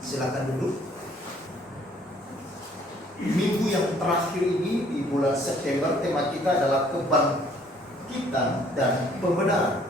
Silakan duduk. Minggu yang terakhir ini di bulan September, tema kita adalah kebangkitan dan pembenaran.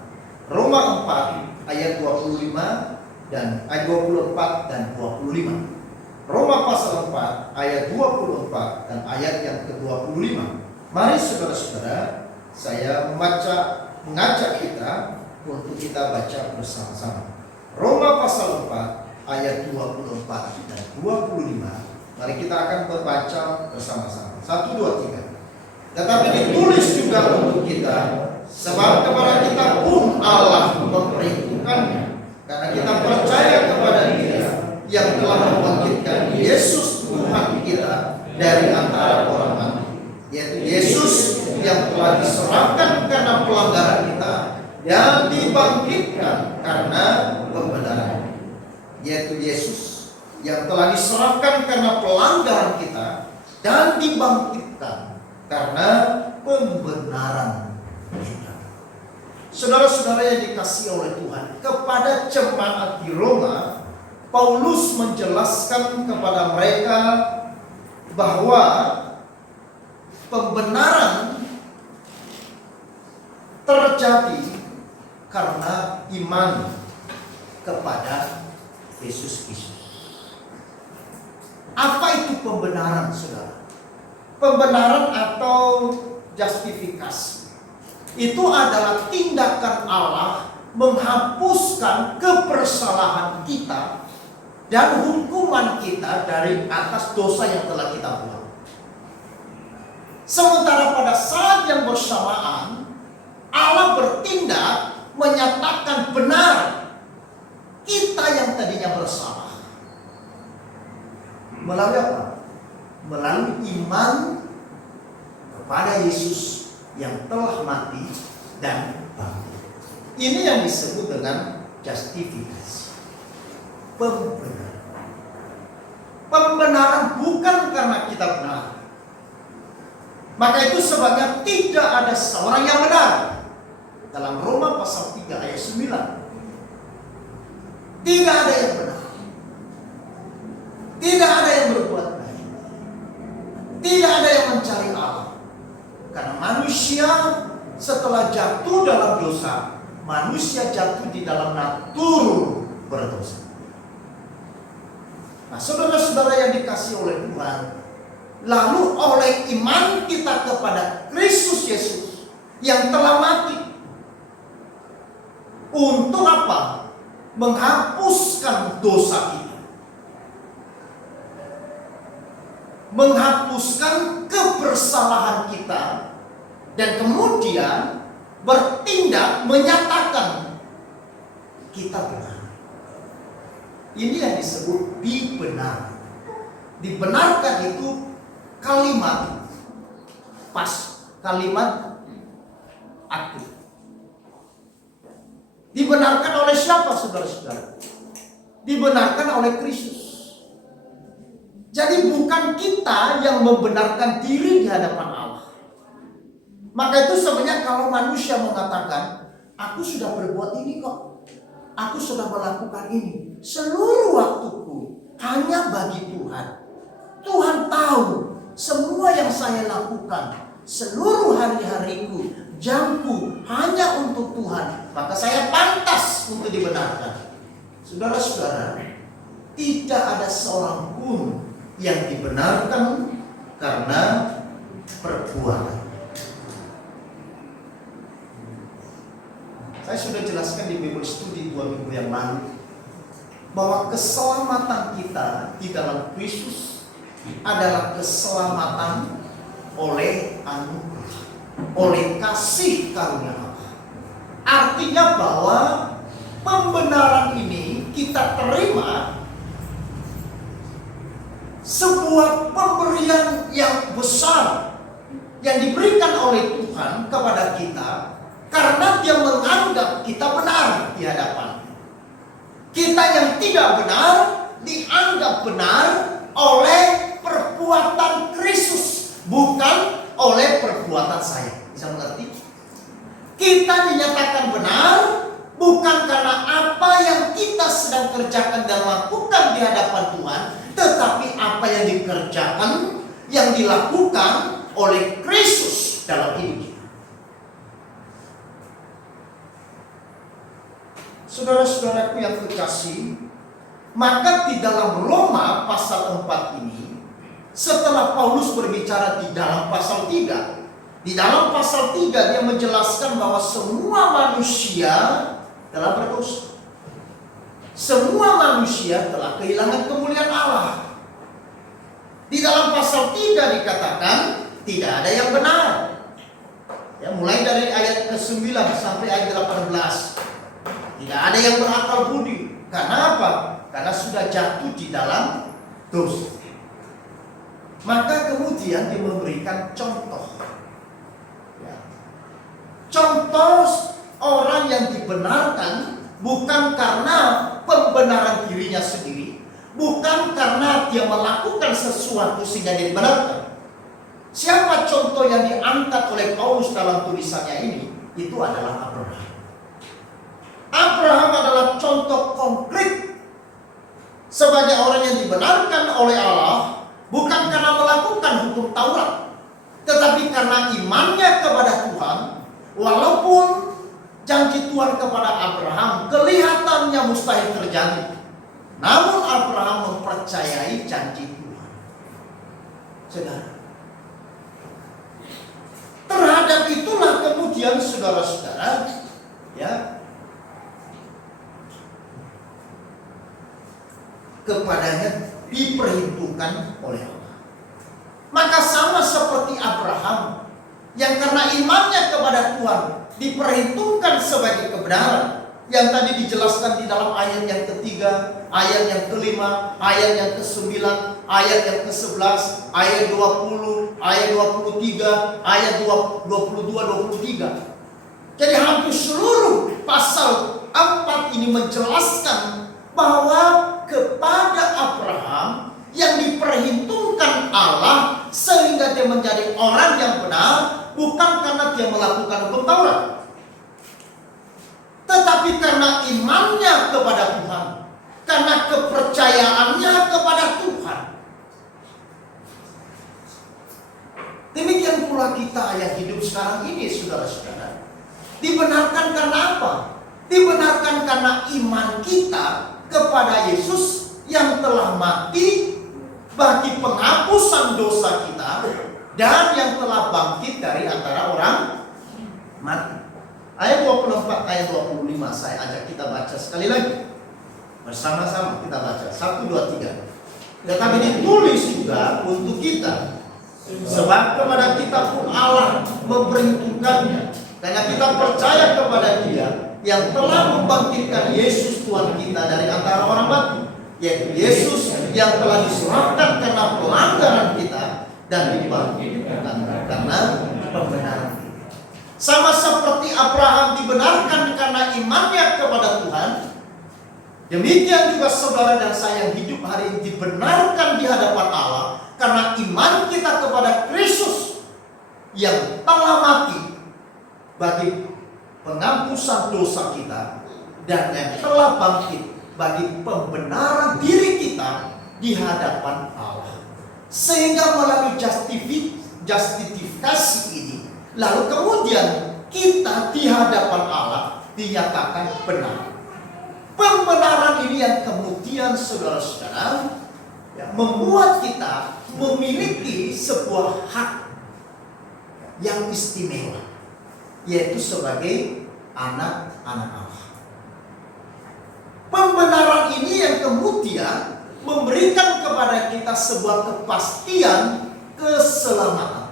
Roma 4 ayat 25 dan ayat 24 dan 25. Roma pasal 4 ayat 24 dan ayat yang ke-25. Mari saudara-saudara, saya mengajak kita untuk kita baca bersama-sama. Roma pasal 4 ayat 24 dan 25. Mari kita akan membaca bersama-sama. 1, 2, 3. Tetapi ditulis juga untuk kita, sebab kepada kita pun Allah memperhitungkannya, karena kita percaya kepada Dia yang telah membangkitkan Yesus Tuhan kita dari antara orang mati, yaitu Yesus yang telah diserahkan karena pelanggaran kita dan dibangkitkan karena pembenaran, yaitu Yesus yang telah diserahkan karena pelanggaran kita dan dibangkitkan karena pembenaran kita. Saudara-saudara yang dikasihi oleh Tuhan, kepada jemaat di Roma, Paulus menjelaskan kepada mereka bahwa pembenaran terjadi karena iman kepada Yesus Kristus. Apa itu pembenaran, saudara? Pembenaran atau justifikasi itu adalah tindakan Allah menghapuskan kebersalahan kita dan hukuman kita dari atas dosa yang telah kita buat. Sementara pada saat yang bersamaan Allah bertindak menyatakan benar kita yang tadinya bersalah. Melalui apa? Melalui iman kepada Yesus yang telah mati dan bangkit. Ini yang disebut dengan justifikasi. Pembenaran bukan karena kita benar. Maka itu sebabnya tidak ada seorang yang benar. Dalam Roma pasal 3 ayat 9. Tidak ada yang benar. Tidak ada yang berbuat baik. Tidak ada yang mencari Allah. Karena manusia setelah jatuh dalam dosa, manusia jatuh di dalam natur berdosa. Nah, saudara-saudara yang dikasihi oleh Tuhan, lalu oleh iman kita kepada Kristus Yesus yang telah mati, untuk apa? Menghapuskan dosa kita, menghapuskan kebersalahan kita, dan kemudian bertindak menyatakan kita benar. Ini yang disebut dibenarkan. Dibenarkan itu kalimat pas, kalimat aktif. Dibenarkan oleh siapa, saudara-saudara? Dibenarkan oleh Kristus. Jadi bukan kita yang membenarkan diri di hadapan Allah. Maka itu sebenarnya kalau manusia mengatakan, aku sudah berbuat ini kok, aku sudah melakukan ini, seluruh waktuku hanya bagi Tuhan. Tuhan tahu semua yang saya lakukan, seluruh hari-hariku, jamku hanya untuk Tuhan, maka saya pantas untuk dibenarkan. Saudara-saudara, tidak ada seorang pun yang dibenarkan karena perbuatan. Saya sudah jelaskan di Bible Study 2 minggu yang lalu bahwa keselamatan kita di dalam Kristus adalah keselamatan oleh anugerah, oleh kasih karunia Allah. Artinya bahwa pembenaran ini kita terima sebuah pemberian yang besar yang diberikan oleh Tuhan kepada kita, karena Dia menganggap kita benar di hadapan. Kita yang tidak benar dianggap benar oleh perbuatan Kristus, bukan oleh perbuatan saya. Bisa mengerti? Kita dinyatakan benar bukan karena apa yang kita sedang kerjakan dan lakukan di di hadapan Tuhan, tetapi apa yang dikerjakan, yang dilakukan oleh Kristus dalam hidup kita. Saudara-saudaraku yang kekasih, maka di dalam Roma pasal 4 ini, setelah Paulus berbicara di dalam pasal 3, di dalam pasal 3 dia menjelaskan bahwa semua manusia telah berdosa. Semua manusia telah kehilangan kemuliaan Allah. Di dalam pasal 3 dikatakan tidak ada yang benar. Ya, mulai dari ayat ke-9 sampai ayat 18. Tidak ada yang berakal budi. Karena apa? Karena sudah jatuh di dalam dosa. Maka kemudian dia memberikan contoh. Ya. Contoh orang yang dibenarkan bukan karena pembenaran dirinya sendiri, bukan karena dia melakukan sesuatu sehingga dia dibenarkan. Siapa contoh yang diangkat oleh Paulus dalam tulisannya ini? Itu adalah Abraham. Abraham adalah contoh konkret sebagai orang yang dibenarkan oleh Allah, bukan karena melakukan hukum Taurat, tetapi karena imannya kepada Tuhan. Walaupun janji Tuhan kepada Abraham kelihatannya mustahil terjadi, namun Abraham mempercayai janji Tuhan. Saudara, terhadap itulah kemudian saudara-saudara, ya, kepadanya diperhitungkan oleh Allah. Maka sama seperti Abraham yang karena imannya kepada Tuhan diperhitungkan sebagai kebenaran, yang tadi dijelaskan di dalam ayat yang ketiga, ayat yang kelima, ayat yang ke-9, ayat yang ke-11, ayat 20, ayat 23, ayat 22-23. Jadi hampir seluruh pasal 4 ini menjelaskan bahwa kepada Abraham yang diperhitungkan Allah sehingga dia menjadi orang yang benar, bukan karena dia melakukan hukum Taurat, tetapi karena imannya kepada Tuhan, karena kepercayaannya kepada Tuhan. Demikian pula kita yang hidup sekarang ini, saudara-saudara, dibenarkan karena apa? Dibenarkan karena iman kita kepada Yesus yang telah mati bagi penghapusan dosa kita dan yang telah bangkit dari antara orang mati. Ayat 24, ayat 25 saya ajak kita baca sekali lagi. Bersama-sama kita baca. 1, 2, 3. Tetapi ditulis juga untuk kita, sebab kepada kita pun Allah memperhitungkannya, karena kita percaya kepada Dia yang telah membangkitkan Yesus Tuhan kita dari antara orang mati, yaitu Yesus yang telah diserahkan karena pelanggaran kita dan dibangkitkan karena pembenaran kita. Sama seperti Abraham dibenarkan karena imannya kepada Tuhan, demikian juga saudara dan saya yang hidup hari ini dibenarkan di hadapan Allah karena iman kita kepada Kristus yang telah mati bagi penghapusan dosa kita dan yang telah bangkit bagi pembenaran diri kita di hadapan Allah. Sehingga melalui justifikasi ini, lalu kemudian kita di hadapan Allah dinyatakan benar. Pembenaran ini yang kemudian saudara-saudara membuat kita memiliki sebuah hak yang istimewa, yaitu sebagai anak-anak Allah. Pembenaran ini yang kemudian memberikan kepada kita sebuah kepastian keselamatan.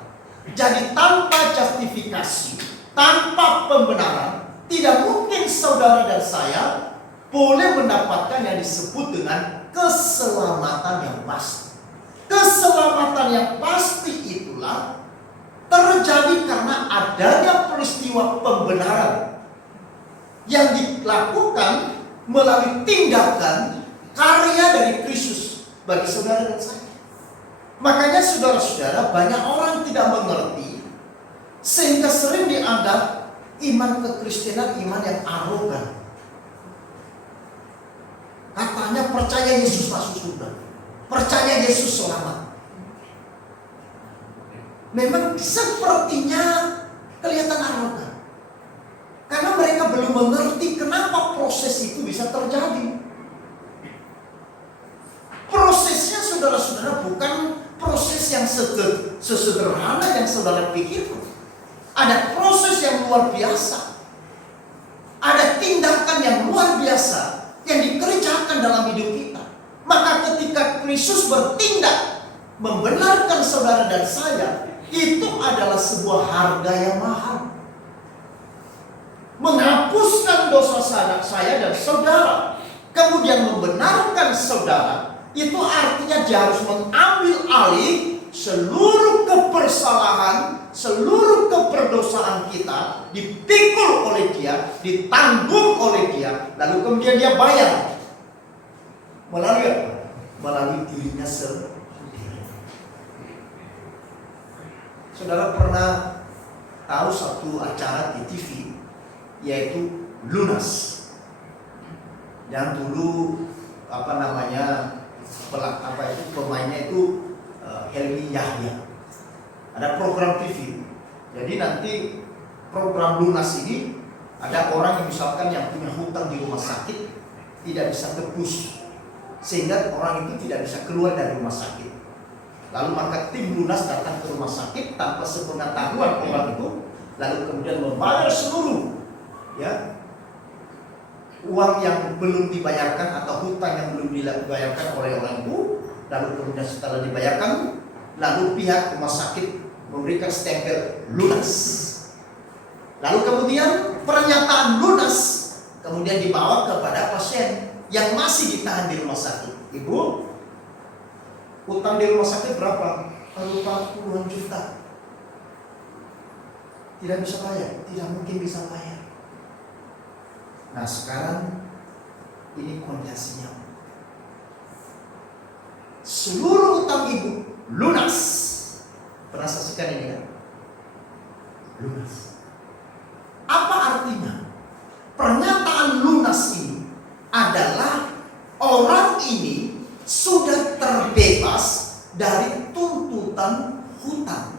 Jadi tanpa justifikasi, tanpa pembenaran, tidak mungkin saudara dan saya boleh mendapatkan yang disebut dengan keselamatan yang pasti. Keselamatan yang pasti itulah terjadi karena adanya peristiwa pembenaran yang dilakukan melalui tindakan karya dari Kristus bagi saudara dan saya. Makanya saudara-saudara, banyak orang tidak mengerti sehingga sering dianggap iman kekristenan iman yang arogan. Katanya percaya Yesus masuk surga, percaya Yesus selamat. Memang sepertinya kelihatan arogan, karena mereka belum mengerti kenapa proses itu bisa terjadi. Prosesnya saudara-saudara bukan proses yang sesederhana yang saudara pikirkan. Ada proses yang luar biasa. Ada tindakan yang luar biasa yang dikerjakan dalam hidup kita. Maka ketika Kristus bertindak membenarkan saudara dan saya, itu adalah sebuah harga yang mahal. Menghapuskan dosa saya dan saudara, kemudian membenarkan saudara, itu artinya dia harus mengambil alih seluruh kebersalahan, seluruh keberdosaan kita, dipikul oleh dia, ditanggung oleh dia, lalu kemudian dia bayar. Melalui apa? Melalui dirinya sendiri. Saudara pernah tahu satu acara di TV, yaitu Lunas, yang dulu pemainnya itu Helmi Yahya. Ada program TV. Jadi nanti program Lunas ini ada orang yang misalkan yang punya hutang di rumah sakit tidak bisa tebus, sehingga orang itu tidak bisa keluar dari rumah sakit. Lalu maka tim Lunas datang ke rumah sakit tanpa sepengetahuan orang itu, lalu kemudian membayar seluruh uang yang belum dibayarkan atau hutang yang belum dibayarkan oleh orang itu. Lalu kemudian setelah dibayarkan, lalu pihak rumah sakit memberikan stempel lunas. Lalu kemudian pernyataan lunas kemudian dibawa kepada pasien yang masih ditahan di rumah sakit. Ibu, utang di rumah sakit berapa? Berupa puluhan juta. Tidak bisa bayar, tidak mungkin bisa bayar. Nah sekarang ini kondisinya. Seluruh utang ibu lunas. Pernah saksikan ini kan? Lunas. Apa artinya? Pernyataan lunas ini adalah orang ini sudah terbebas dari tuntutan hutang.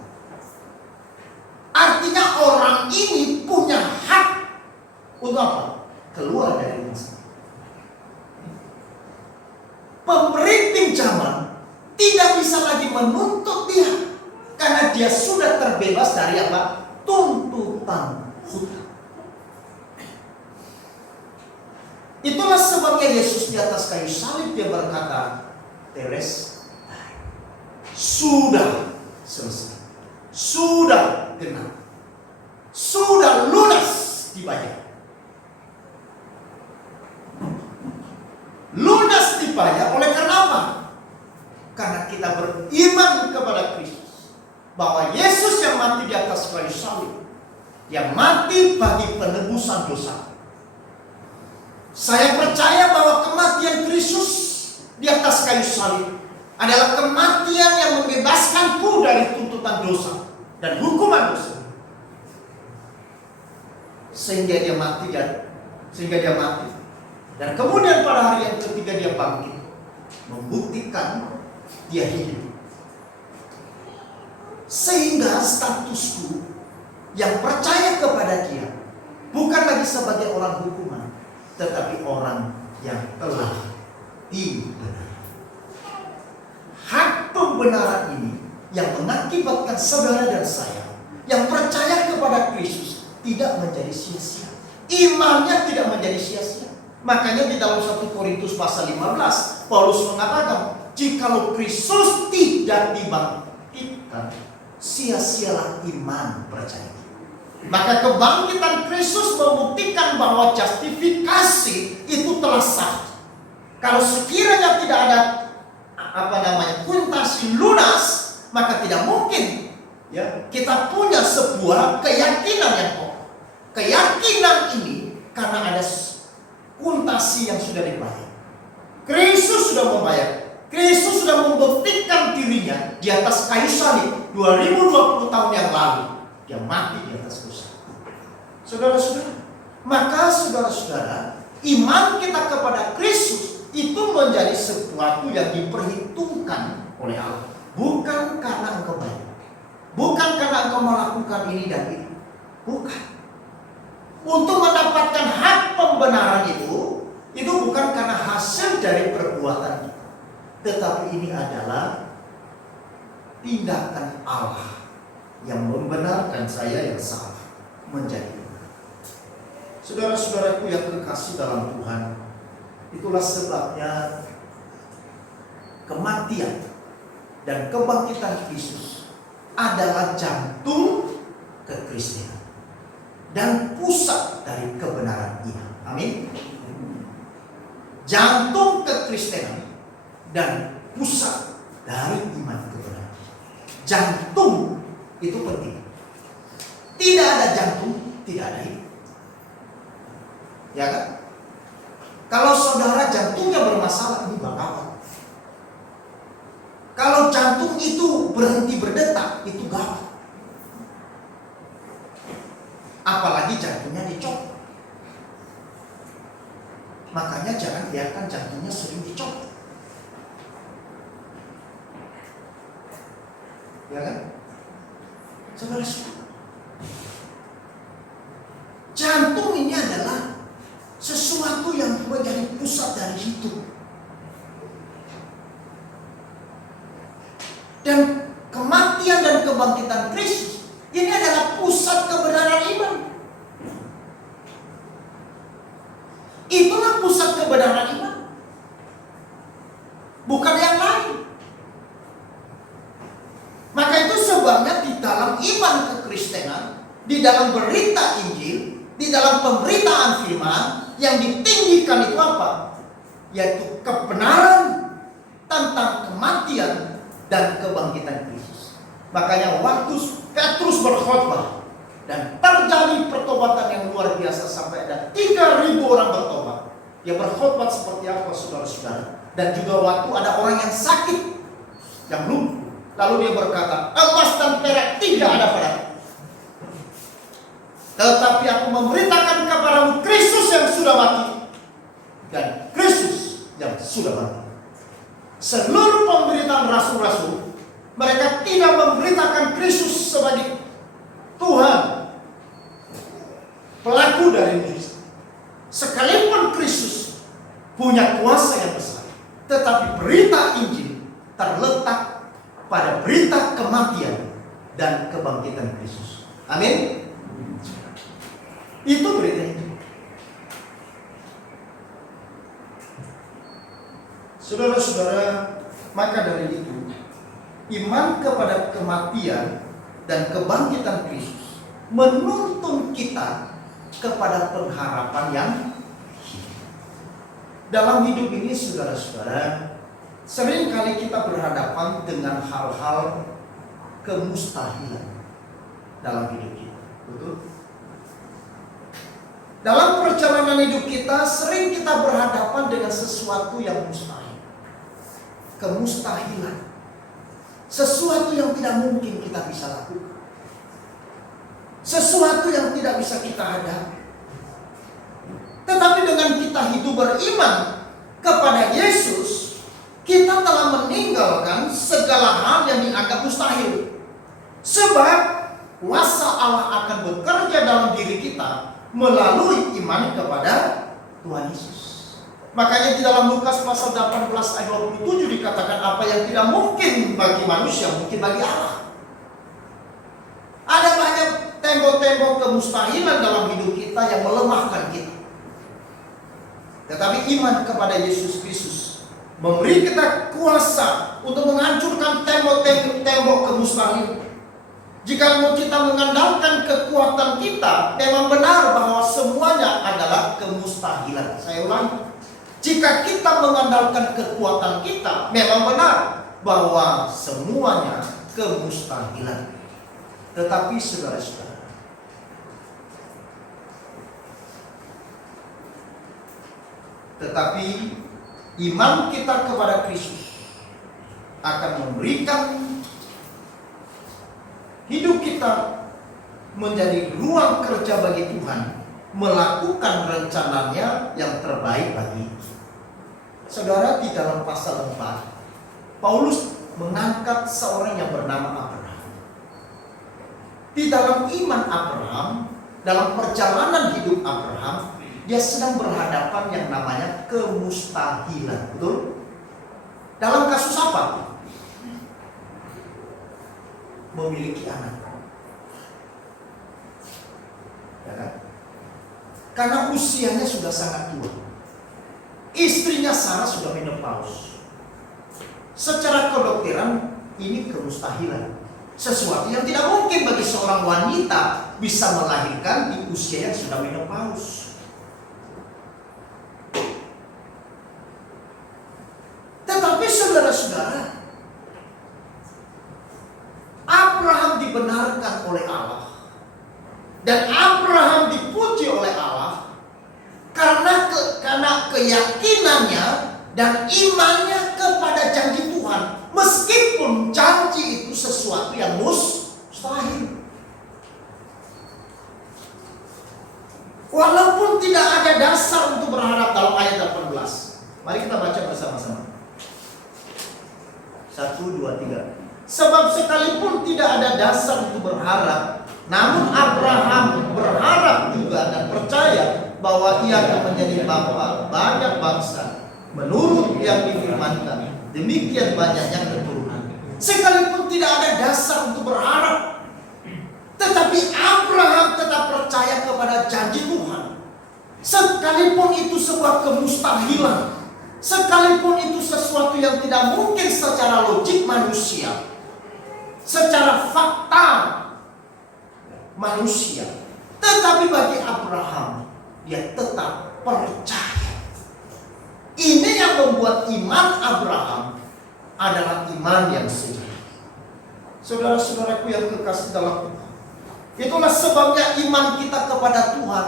Artinya orang ini punya hak untuk apa? Keluar dari rumah sakit. Pemberi pinjaman tidak bisa lagi menuntut dia karena dia sudah terbebas dari apa? Tuntutan hutang. Itulah sebabnya Yesus di atas kayu salib dia berkata, "Teres, sudah selesai, sudah genap, sudah lunas dibayar." Lunas dibayar oleh karena apa? Karena kita beriman kepada Kristus, bahwa Yesus yang mati di atas kayu salib, yang mati bagi penebusan dosa. Saya percaya bahwa kematian Kristus di atas kayu salib adalah kematian yang membebaskanku dari tuntutan dosa dan hukuman dosa. Sehingga dia mati. Dan kemudian pada hari yang ketiga dia bangkit, membuktikan dia hidup. Sehingga statusku yang percaya kepada dia bukan lagi sebagai orang hukuman, tetapi orang yang telah dibenarkan. Hak pembenaran ini yang mengakibatkan saudara dan saya yang percaya kepada Kristus tidak menjadi sia-sia. Imannya tidak menjadi sia-sia. Makanya di dalam 1 Korintus pasal 15 Paulus mengatakan, jikalau Kristus tidak dibangkitkan, sia-sialah iman percaya. Maka kebangkitan Kristus membuktikan bahwa justifikasi itu telah sah. Kalau sekiranya tidak ada kuntasi lunas, maka tidak mungkin kita punya sebuah keyakinan yang kokoh. Keyakinan ini karena ada kuntasi yang sudah dibayar. Kristus sudah membayar. Kristus sudah membuktikan dirinya di atas kayu salib 2020 tahun yang lalu. Dia mati di atas dosa. Saudara-saudara, maka saudara-saudara, iman kita kepada Kristus itu menjadi sesuatu yang diperhitungkan oleh Allah. Bukan karena engkau baik, bukan karena engkau melakukan ini dan itu, bukan. Untuk mendapatkan hak pembenaran itu bukan karena hasil dari perbuatan kita, tetapi ini adalah tindakan Allah yang membenarkan saya yang salah menjadi benar. Saudara-saudaraku yang kekasih dalam Tuhan, itulah sebabnya kematian dan kebangkitan Kristus adalah jantung kekristenan dan pusat dari kebenaran iman. Amin. Jantung kekristenan dan pusat dari iman kebenaran. Jantung itu penting. Tidak ada jantung, tidak ada hidup. Ya kan? Kalau saudara jantungnya bermasalah, ini bakal. Kalau jantung itu berhenti berdetak, itu gawat. Apalagi jantungnya dicopot. Makanya jangan biarkan jantungnya sering dicopot. Ya kan? Saudara-saudara, jantung ini adalah sesuatu yang menjadi pusat dari hidup. Dan kematian dan kebangkitan Kristus ini adalah pusat kebenaran iman. Itulah pusat kebenaran iman, bukan yang lain. Maka itu sebabnya di dalam iman kekristenan, di dalam berita Injil, di dalam pemberitaan firman, yang ditinggikan itu apa? Yaitu kebenaran tentang kematian dan kebangkitan Kristus. Makanya waktu Petrus berkhotbah dan terjadi pertobatan yang luar biasa sampai ada 3.000 orang bertobat. Dia berkhotbah seperti apa, saudara-saudara? Dan juga waktu ada orang yang sakit, yang lumpuh, lalu dia berkata, emas dan perak tidak ada padaku, tetapi aku memberitakan kepadamu Kristus yang sudah mati dan Kristus yang sudah mati. Seluruh pemberitaan rasul-rasul, mereka tidak memberitakan Kristus sebagai Tuhan, pelaku dari mujizat. Sekalipun Kristus punya kuasa yang besar, tetapi berita Injil terletak pada berita kematian dan kebangkitan Kristus. Amin. Itu berita Injil. Saudara-saudara, maka dari itu iman kepada kematian dan kebangkitan Kristus menuntun kita kepada pengharapan yang dalam hidup ini. Saudara-saudara, seringkali kita berhadapan dengan hal-hal kemustahilan dalam hidup kita. Betul? Dalam perjalanan hidup kita sering kita berhadapan dengan sesuatu yang mustahil. Kemustahilan, sesuatu yang tidak mungkin kita bisa lakukan, sesuatu yang tidak bisa kita hadapi. Tetapi dengan kita hidup beriman kepada Yesus, kita telah meninggalkan segala hal yang dianggap mustahil. Sebab kuasa Allah akan bekerja dalam diri kita melalui iman kepada Tuhan Yesus. Makanya di dalam Lukas pasal 18 ayat 27 dikatakan apa yang tidak mungkin bagi manusia mungkin bagi Allah. Ada banyak tembok-tembok kemustahilan dalam hidup kita yang melemahkan kita. Tetapi iman kepada Yesus Kristus memberi kita kuasa untuk menghancurkan tembok-tembok kemustahilan. Jika kita mengandalkan kekuatan kita, memang benar bahwa semuanya adalah kemustahilan. Saya ulangi. Jika kita mengandalkan kekuatan kita, memang benar bahwa semuanya kemustahilan. Tetapi saudara-saudara, iman kita kepada Kristus akan memberikan hidup kita menjadi ruang kerja bagi Tuhan, melakukan rencananya yang terbaik bagi kita. Saudara, di dalam pasal 4, Paulus mengangkat seorang yang bernama Abraham. Di dalam iman Abraham, dalam perjalanan hidup Abraham, dia sedang berhadapan yang namanya kemustahilan. Betul? Dalam kasus apa? Memiliki anak. Ya kan? Karena usianya sudah sangat tua. Istrinya Sarah sudah menopause. Secara kedokteran ini kemustahilan. Sesuatu yang tidak mungkin bagi seorang wanita bisa melahirkan di usia yang sudah menopause. Tetapi saudara-saudara, Abraham dibenarkan oleh Allah. Dan Abraham dipuji oleh Allah karena keyakinannya dan imannya kepada janji Tuhan. Meskipun janji itu sesuatu yang mustahil. Walaupun tidak ada dasar untuk berharap dalam ayat 18. Mari kita baca bersama-sama. 1, 2, 3. Sebab sekalipun tidak ada dasar untuk berharap, namun Abraham berharap juga dan percaya bahwa ia akan menjadi bapa banyak bangsa menurut yang difirmankan. Demikian banyaknya keturunan. Sekalipun tidak ada dasar untuk berharap, tetapi Abraham tetap percaya kepada janji Tuhan. Sekalipun itu sebuah kemustahilan, sekalipun itu sesuatu yang tidak mungkin secara logik manusia, secara fakta manusia, tetapi bagi Abraham dia tetap percaya. Ini yang membuat iman Abraham adalah iman yang sejati. Saudara-saudaraku yang kekasih dalam Tuhan, itulah sebabnya iman kita kepada Tuhan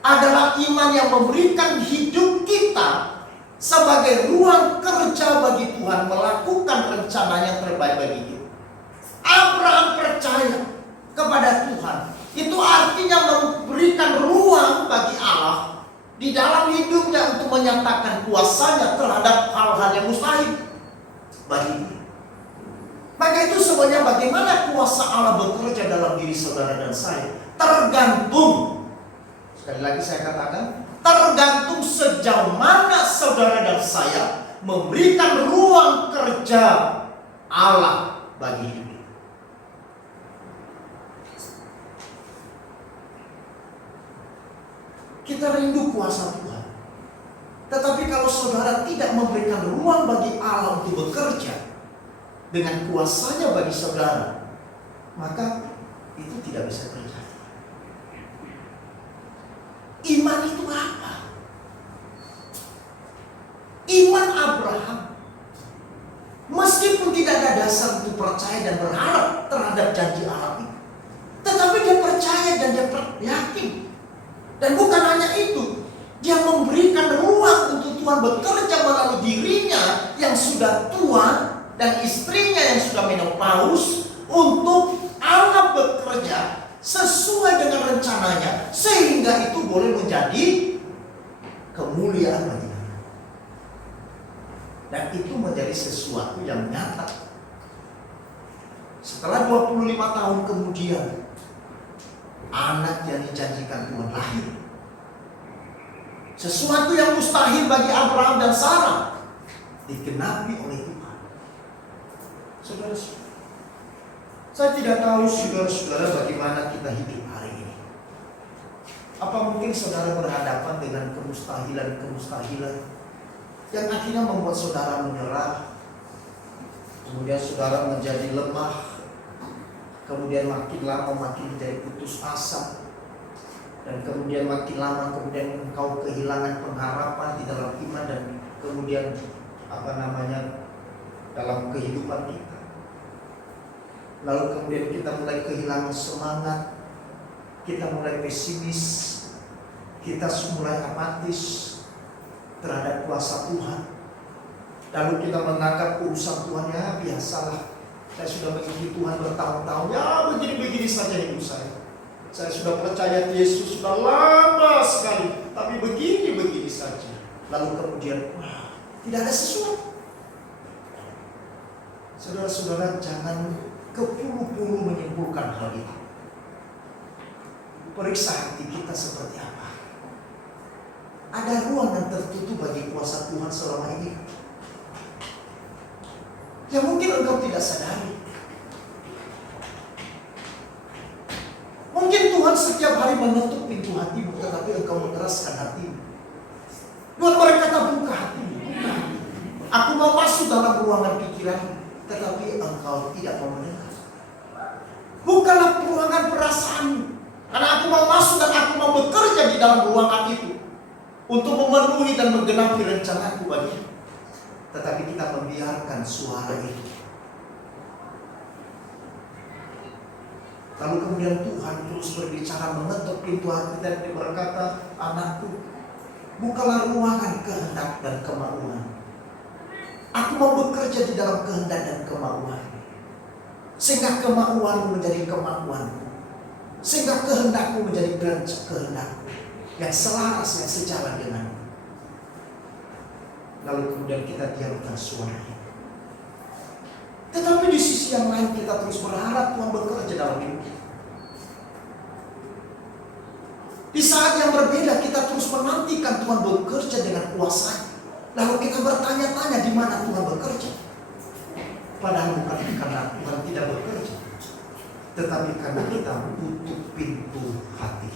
adalah iman yang memberikan hidup kita sebagai ruang kerja bagi Tuhan melakukan rencananya terbaik bagi kita. Abraham percaya kepada Tuhan. Itu artinya memberikan ruang bagi Allah di dalam hidupnya untuk menyatakan kuasanya terhadap hal-hal yang mustahil bagi dia. Maka itu sebenarnya bagaimana kuasa Allah bekerja dalam diri saudara dan saya tergantung, sekali lagi saya katakan, tergantung sejauh mana saudara dan saya memberikan ruang kerja Allah bagi hidup. Kita rindu kuasa Tuhan. Tetapi kalau saudara tidak memberikan ruang bagi Allah untuk bekerja dengan kuasanya bagi saudara, maka itu tidak bisa terjadi. Iman itu apa? Iman Abraham, meskipun tidak ada dasar untuk percaya dan berharap terhadap janji Allah itu, tetapi dia percaya dan dia yakin. Dan bukan hanya itu, dia memberikan ruang untuk Tuhan bekerja melalui dirinya yang sudah tua dan istrinya yang sudah menopause, untuk Allah bekerja sesuai dengan rencananya, sehingga itu boleh menjadi kemuliaan bagi Allah. Dan itu menjadi sesuatu yang nyata. Setelah 25 tahun kemudian, anak yang dijanjikan Tuhan lahir. Sesuatu yang mustahil bagi Abraham dan Sarah digenapi oleh Tuhan. Saudara, saya tidak tahu saudara-saudara bagaimana kita hidup hari ini. Apa mungkin saudara berhadapan dengan kemustahilan yang akhirnya membuat saudara menyerah, kemudian saudara menjadi lemah, kemudian makin lama makin menjadi putus asa, dan kemudian makin lama kemudian engkau kehilangan pengharapan di dalam iman dan kemudian dalam kehidupan kita. Lalu kemudian kita mulai kehilangan semangat, kita mulai pesimis, kita mulai apatis terhadap kuasa Tuhan. Lalu kita menganggap urusan Tuhan ya biasalah. Saya sudah mengikuti Tuhan bertahun-tahun, ya begini-begini saja hidup saya. Saya sudah percaya Yesus sudah lama sekali, tapi begini-begini saja. Lalu kemudian, Tidak ada sesuatu. Saudara-saudara, jangan kepulu-pulu menyimpulkan hal itu. Periksa hati kita seperti apa. Ada ruangan tertutup bagi kuasa Tuhan selama ini yang mungkin engkau tidak sadari. Mungkin Tuhan setiap hari menutup pintu hatimu, tetapi engkau mengeraskan hatimu. Tuhan berkata, buka hatimu, buka hatimu. Aku mau masuk dalam ruangan pikiranmu, tetapi engkau tidak mau mendengar. Bukalah ruangan perasaanmu, karena aku mau masuk dan aku mau bekerja di dalam ruangan itu untuk memenuhi dan menggenapi rencanaku bagimu. Tetapi kita membiarkan suara itu. Lalu kemudian Tuhan terus berbicara, mengetuk pintu hati dan dia berkata, anakku, bukalah ruangan kehendak dan kemauan. Aku mau bekerja di dalam kehendak dan kemauan, sehingga kemauanmu menjadi kemauanku, sehingga kehendakmu menjadi kehendakku, yang selaras, yang sejalan denganmu. Lalu kemudian kita diamkan suara itu. Tetapi di sisi yang lain kita terus berharap Tuhan bekerja dalam hidup kita. Di saat yang berbeda kita terus menantikan Tuhan bekerja dengan kuasa. Lalu kita bertanya-tanya di mana Tuhan bekerja. Padahal bukan karena Tuhan tidak bekerja, tetapi karena kita tutup pintu hati.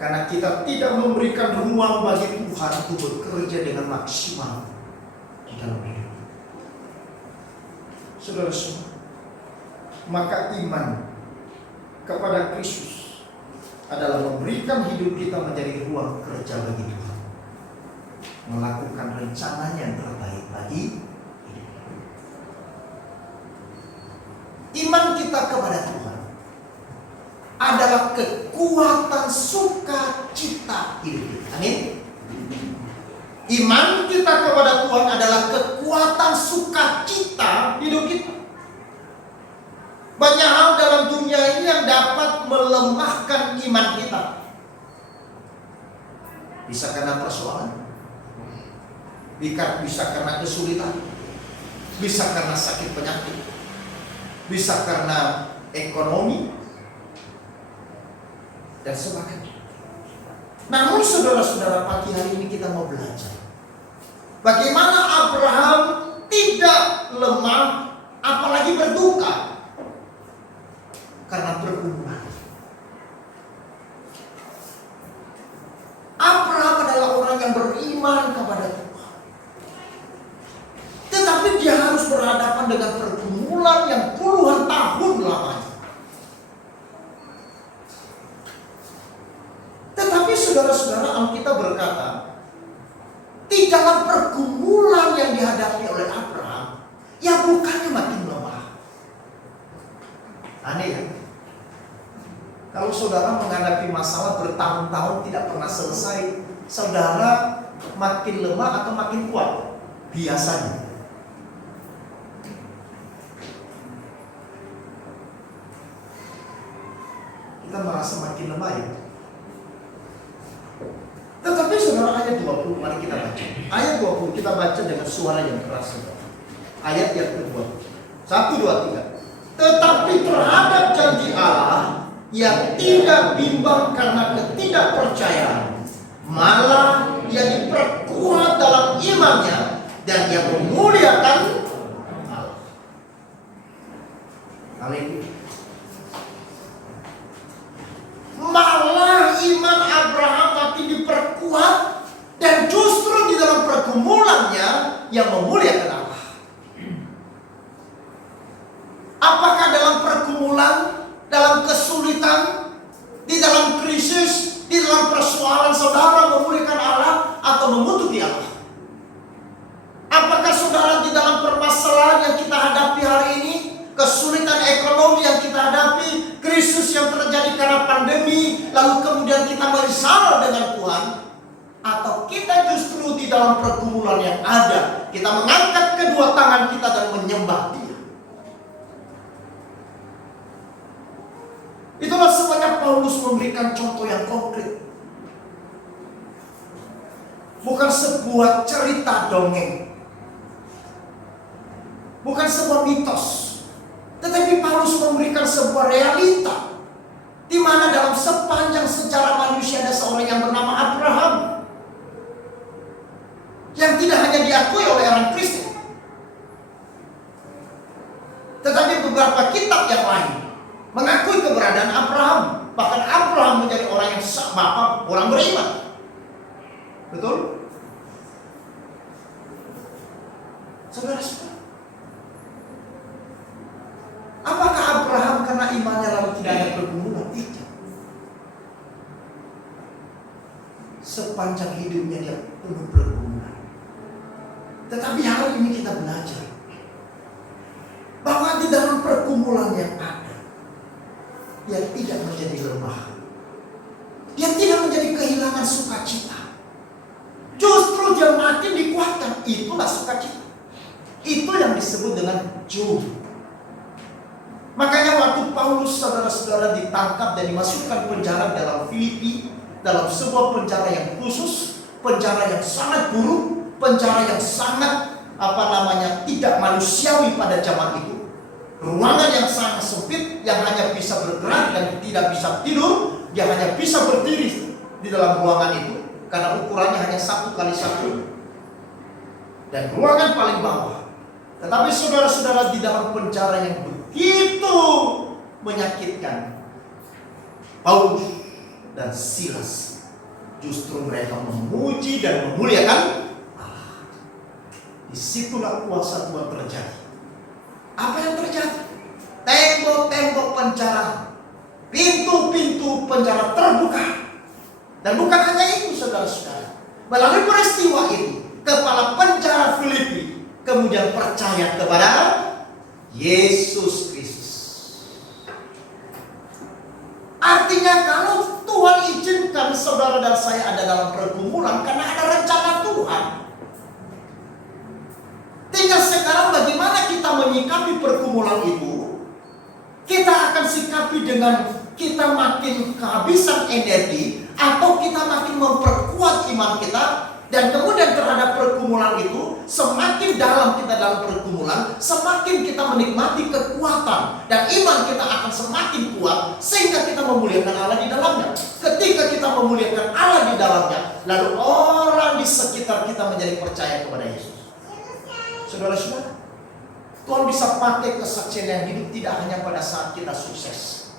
Karena kita tidak memberikan ruang bagi Tuhan untuk bekerja dengan maksimal di dalam hidup. Saudara-saudara, maka iman kepada Kristus adalah memberikan hidup kita menjadi ruang kerja bagi Tuhan, melakukan rencananya yang terbaik bagi hidup. Iman kita kepada Tuhan adalah kekuatan sukacita hidup kita. Amin. Iman kita kepada Tuhan adalah kekuatan sukacita hidup kita. Banyak hal dalam dunia ini yang dapat melemahkan iman kita. Bisa karena persoalan, bisa karena kesulitan, bisa karena sakit penyakit, bisa karena ekonomi, dan sebagainya. Namun saudara-saudara, pagi hari ini kita mau belajar bagaimana Abraham tidak lemah, apalagi berduka karena pergumulan. Abraham adalah orang yang beriman kepada Tuhan, tetapi dia harus berhadapan dengan pergumulan yang puluhan tahun lamanya. Tetapi saudara-saudara, Alkitab berkata, di dalam pergumulan yang dihadapi oleh Abraham, ya bukannya makin lemah. Aneh ya? Kalau saudara menghadapi masalah bertahun-tahun tidak pernah selesai, saudara makin lemah atau makin kuat? Biasanya. Kita merasa makin lemah ya. Tetapi saudara, ayat 20, mari kita baca. Ayat 20 kita baca dengan suara yang keras. Ayat yang kedua. 1, 2, 3. Tetapi terhadap janji Allah, ia tidak bimbang karena ketidakpercayaan, malah ia diperkuat dalam imannya dan ia memuliakan Allah. Haleluya. Malah iman Abraham makin diperkuat, dan justru di dalam pergumulannya yang memuliakan Allah. Apakah dalam pergumulan, dalam kesulitan, di dalam krisis, di dalam persoalan saudara memuliakan Allah atau mengutuki Allah? Apakah saudara di dalam permasalahan yang kita hadapi hari ini, kesulitan ekonomi yang kita hadapi, krisis yang terjadi karena pandemi, lalu kemudian kita bersama dengan Tuhan, atau kita justru di dalam pergumulan yang ada, kita mengangkat kedua tangan kita dan menyembah Dia? Itulah sebabnya Paulus memberikan contoh yang konkret. bukan sebuah cerita dongeng, bukan sebuah mitos, tetapi Paulus memberikan sebuah realita di mana dalam sepanjang sejarah manusia ada seorang yang bernama Abraham yang tidak hanya diakui oleh orang Kristen, tetapi beberapa kitab yang lain mengakui keberadaan Abraham. Bahkan Abraham menjadi orang yang bapak orang beriman. Betul? Saudara-saudara, apakah Abraham karena imannya lalu tidak ada pergumulan? Tidak. Sepanjang hidupnya dia penuh pergumulan. Tetapi hari ini kita belajar bahwa di dalam pergumulan yang ada, dia tidak menjadi lemah. Dia tidak menjadi kehilangan sukacita. Justru dia makin dikuatkan. Itulah sukacita. Itu yang disebut dengan joy. Makanya waktu Paulus, saudara-saudara, ditangkap dan dimasukkan penjara dalam Filipi, dalam sebuah penjara yang khusus, penjara yang sangat buruk, penjara yang sangat tidak manusiawi pada zaman itu. Ruangan yang sangat sempit, yang hanya bisa bergerak dan tidak bisa tidur. Dia hanya bisa berdiri di dalam ruangan itu karena ukurannya hanya 1x1 dan ruangan paling bawah. Tetapi saudara-saudara, di dalam penjara yang begitu menyakitkan, Paulus dan Silas justru mereka memuji dan memuliakan Allah. Disitulah kuasa Tuhan terjadi. Apa yang terjadi? Tembok-tembok penjara, pintu-pintu penjara terbuka. Dan bukan hanya itu, saudara-saudara. Melalui peristiwa itu, kepala penjara Filipi kemudian percaya kepada Yesus Kristus. Artinya kalau Tuhan izinkan saudara dan saya ada dalam pergumulan, karena ada rencana Tuhan. Tinggal sekarang bagaimana kita menyikapi pergumulan itu. Kita akan sikapi dengan kita makin kehabisan energi, atau kita makin memperkuat iman kita. Dan kemudian terhadap pergumulan itu, semakin dalam kita dalam pergumulan, semakin kita menikmati kekuatan. Dan iman kita akan semakin kuat, sehingga kita memuliakan Allah di dalamnya. Ketika kita memuliakan Allah di dalamnya, lalu orang di sekitar kita menjadi percaya kepada Yesus. Saudara-saudara, Tuhan bisa pakai kesaksian yang hidup tidak hanya pada saat kita sukses.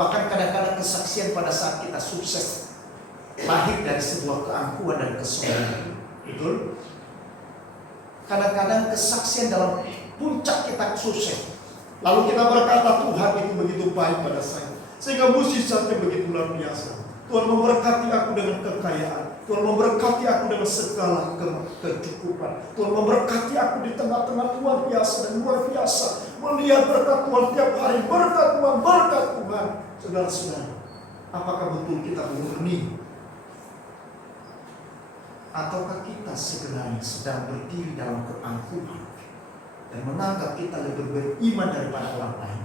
Bahkan kadang-kadang kesaksian pada saat kita sukses lahir dari sebuah keangkuhan dan kesombongan. Betul? Kadang-kadang kesaksian dalam puncak kita sukses, lalu kita berkata, Tuhan itu begitu baik pada saya, sehingga mukjizatnya begitu luar biasa. Tuhan memberkati aku dengan kekayaan, Tuhan memberkati aku dengan segala kecukupan, Tuhan memberkati aku di tengah-tengah luar biasa dan luar biasa. Melihat berkat Tuhan tiap hari, berkat Tuhan, berkat Tuhan. Saudara-saudara, apakah betul kita murni? Ataukah kita sebenarnya sedang berdiri dalam keangkuhan dan menganggap kita lebih beriman daripada orang lain?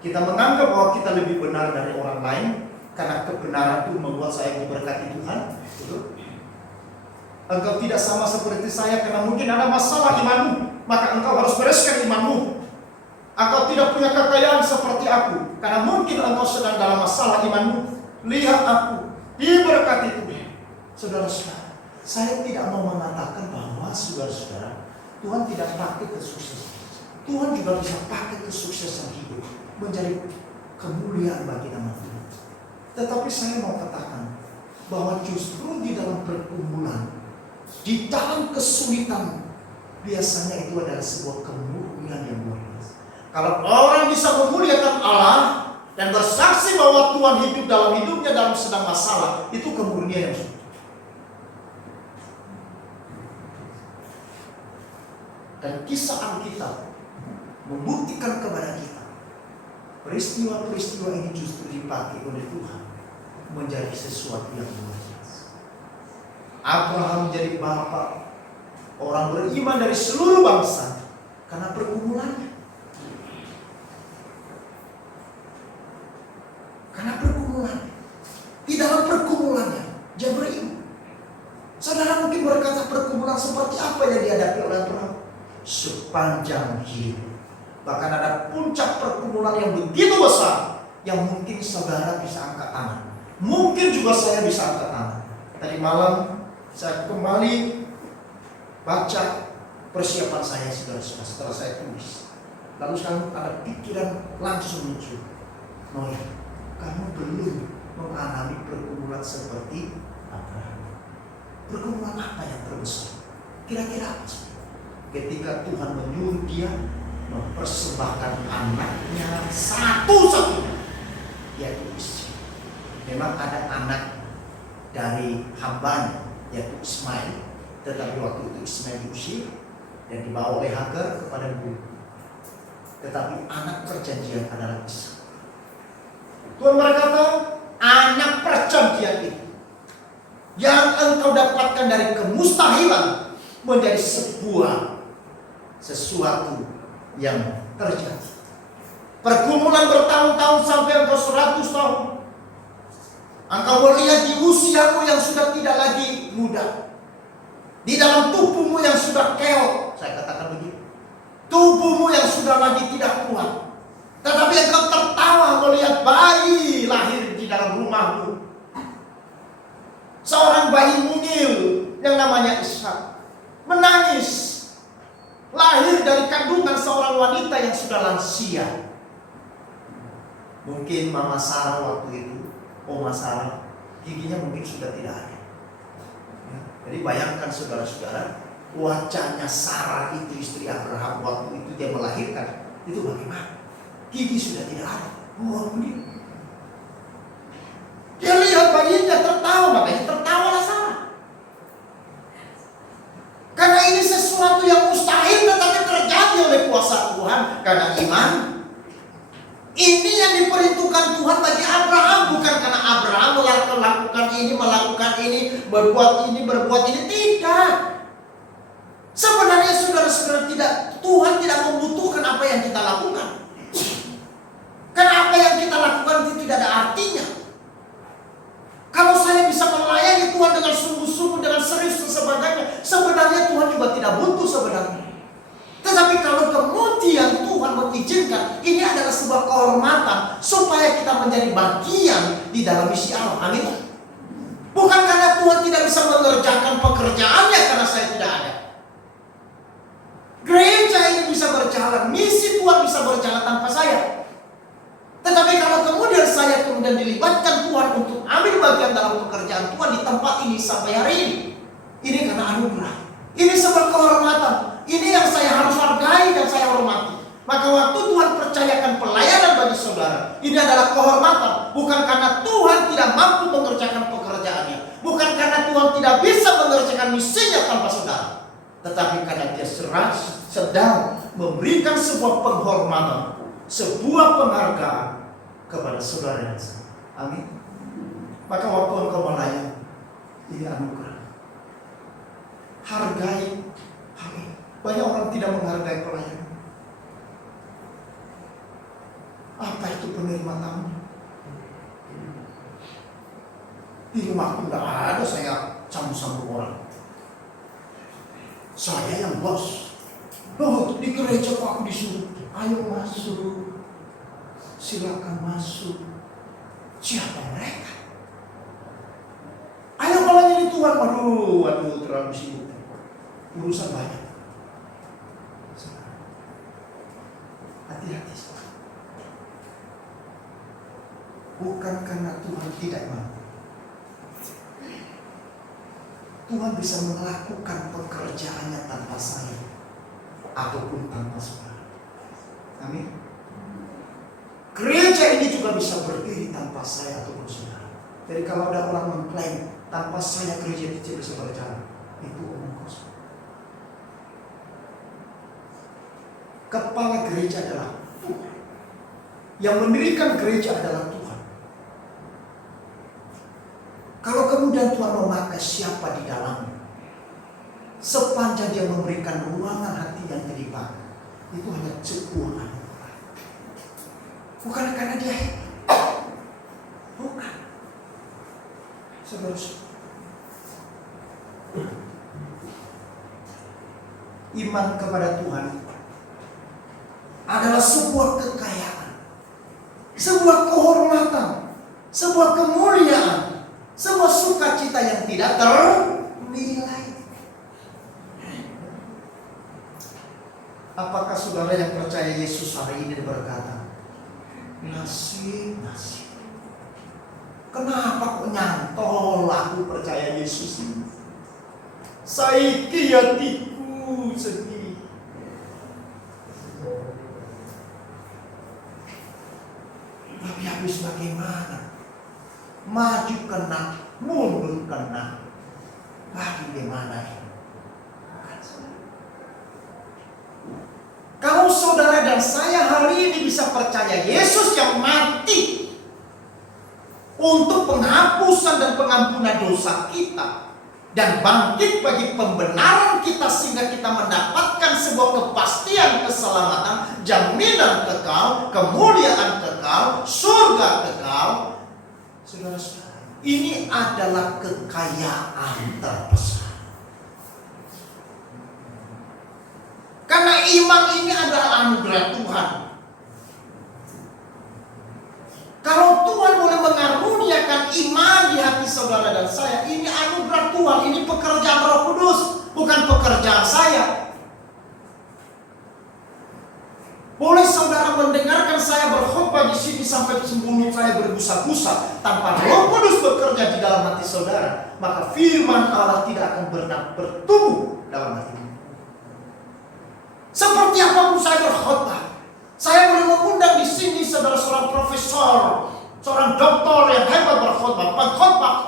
Kita menganggap bahwa kita lebih benar dari orang lain karena kebenaran itu membuat saya diberkati Tuhan. Betul? Engkau tidak sama seperti saya karena mungkin ada masalah imanmu, maka engkau harus bereskan imanmu. Engkau tidak punya kekayaan seperti aku karena mungkin engkau sedang dalam masalah imanmu. Lihat aku diberkati Tuhan. Saudara-saudara, saya tidak mau mengatakan bahwa saudara-saudara, Tuhan tidak pakai kesuksesan. Tuhan juga bisa pakai kesuksesan hidup menjadi kemuliaan bagi nama Tuhan. Tetapi saya mau katakan bahwa justru di dalam pergumulan, di dalam kesulitan, biasanya itu adalah sebuah kemuliaan yang luar biasa. Kalau orang bisa memuliakan Allah dan bersaksi bahwa Tuhan hidup dalam hidupnya dalam sedang masalah, itu kemurnian yang sungguh. Dan kisah Alkitab membuktikan kepada kita peristiwa-peristiwa ini justru dipakai oleh Tuhan menjadi sesuatu yang luar biasa. Abraham menjadi bapak orang beriman dari seluruh bangsa karena pergumulannya. Karena pergumulannya. Di dalam pergumulannya dia beriman. Saudara, sepanjang hidup. Bahkan ada puncak pergumulan yang begitu besar yang mungkin saudara bisa angkat tangan. Mungkin juga saya bisa angkat tangan. Tadi malam saya kembali baca persiapan saya, saudara-saudara, setelah saya tulis. Lalu sekarang ada pikiran langsung muncul. Noe, kamu belum mengalami pergumulan seperti Abraham. Pergumulan apa yang terbesar? Kira-kira apa sih? Ketika Tuhan menyuruh dia mempersembahkan anaknya satu-satunya, yaitu Ishak. Memang ada anak dari hambanya, yaitu Ismail. Tetapi waktu itu Ismail diusir dan dibawa oleh Hagar kepada guru. Tetapi anak perjanjian adalah Ishak. Tuhan berkata, anak perjanjian itu yang engkau dapatkan dari kemustahilan menjadi sesuatu yang terjadi. Pergumulan bertahun-tahun sampai engkau 100 tahun. Engkau melihat di usiamu yang sudah tidak lagi muda, di dalam tubuhmu yang sudah keok, saya katakan begitu, tubuhmu yang sudah lagi tidak kuat. Tetapi engkau tertawa melihat bayi lahir di dalam rumahmu. Seorang bayi mungil yang namanya Ishak menangis, lahir dari kandungan seorang wanita yang sudah lansia. Mungkin Mama Sarah waktu itu, Oma Sarah, giginya mungkin sudah tidak ada. Ya, jadi bayangkan saudara-saudara, wajahnya Sarah itu istri Abraham waktu itu dia melahirkan, itu bagaimana? Gigi sudah tidak ada. Begini. Dia lihat bayinya tertawa, makanya tertawalah Sarah. Karena ini sesuatu yang mustahil tetapi terjadi oleh kuasa Tuhan karena iman. Ini yang diperhitungkan Tuhan bagi Abraham, bukan karena Abraham melakukan ini, berbuat ini, tidak. Sebenarnya saudara-saudara, Tuhan tidak membutuhkan apa yang kita lakukan. Karena apa yang kita lakukan itu tidak ada artinya. Kalau saya bisa melayani Tuhan dengan sungguh-sungguh, dengan serius dan sebagainya, sebenarnya Tuhan juga tidak butuh sebenarnya. Tetapi kalau kemudian Tuhan mengizinkan, ini adalah sebuah kehormatan supaya kita menjadi bagian di dalam misi Allah. Amin. Bukan karena Tuhan tidak bisa mengerjakan pekerjaannya karena saya tidak ada. Gereja ini bisa berjalan, misi Tuhan bisa berjalan tanpa saya. Tetapi kalau kemudian saya dilibatkan Tuhan untuk ambil bagian dalam pekerjaan Tuhan di tempat ini sampai hari ini karena anugerah. Ini sebuah kehormatan. Ini yang saya harus hargai dan saya hormati. Maka waktu Tuhan percayakan pelayanan bagi saudara, ini adalah kehormatan. Bukan karena Tuhan tidak mampu mengerjakan pekerjaannya, bukan karena Tuhan tidak bisa mengerjakan misinya tanpa saudara, tetapi karena dia sedang memberikan sebuah penghormatan, sebuah penghargaan kepada saudara dan saya. Amin. Maka waktu engkau melayani, ini anugerah. Hargai. Amin. Banyak orang tidak menghargai pelayanan. Apa itu penerima tamu? Di rumahku tidak ada saya sambung-sambung orang. Saya yang bos. Oh, di gereja kok aku disuruh, ayo masuk, silakan masuk. Siapa mereka? Ayo melayani Tuhan. Waduh, terlalu sibuk. Urusan banyak. Hati-hati. Bukan karena Tuhan tidak mampu. Tuhan bisa melakukan pekerjaannya tanpa saya ataupun tanpa saudara. Amin. Gereja ini juga bisa berdiri tanpa saya ataupun saudara. Jadi kalau ada orang mengklaim tanpa saya gereja itu tidak bisa berjalan, itu omong kosong. Kepala gereja adalah Tuhan. Yang mendirikan gereja adalah Tuhan. Kalau kemudian Tuhan memakai siapa di dalamnya, sepanjang dia memberikan ruangan hati yang terlibat, itu hanya sebuah anugerah. Bukan karena dia hebat. Bukan. Saudara, beriman kepada Tuhan adalah sebuah kekayaan, sebuah kehormatan, sebuah kemuliaan, sebuah sukacita yang tidak ternilai. Apakah saudara yang percaya Yesus hari ini berkata, nasib, kenapa kok nyantol aku percaya Yesus ini? Saiki hatiku sedih. Tapi habis bagaimana? Maju kena, mundur kena. Bagaimana ini? Kalau saudara dan saya hari ini bisa percaya Yesus yang mati untuk penghapusan dan pengampunan dosa kita, dan bangkit bagi pembenaran kita sehingga kita mendapatkan sebuah kepastian keselamatan, jaminan kekal, kemuliaan kekal, surga kekal. Saudara-saudara, ini adalah kekayaan terbesar. Karena iman ini adalah anugerah Tuhan. Kalau Tuhan boleh mengaruniakan iman di hati saudara dan saya, ini anugerah Tuhan, ini pekerjaan Roh Kudus, bukan pekerjaan saya. Boleh saudara mendengarkan saya berkhotbah di sini sampai mulut saya berbusa-busa, tanpa Roh Kudus bekerja di dalam hati saudara, maka firman Allah tidak akan bertumbuh dalam hatimu. Seperti apapun saya berkhotbah, saya boleh mengundang di sini saudara seorang profesor, seorang doktor yang hebat berkhotbah,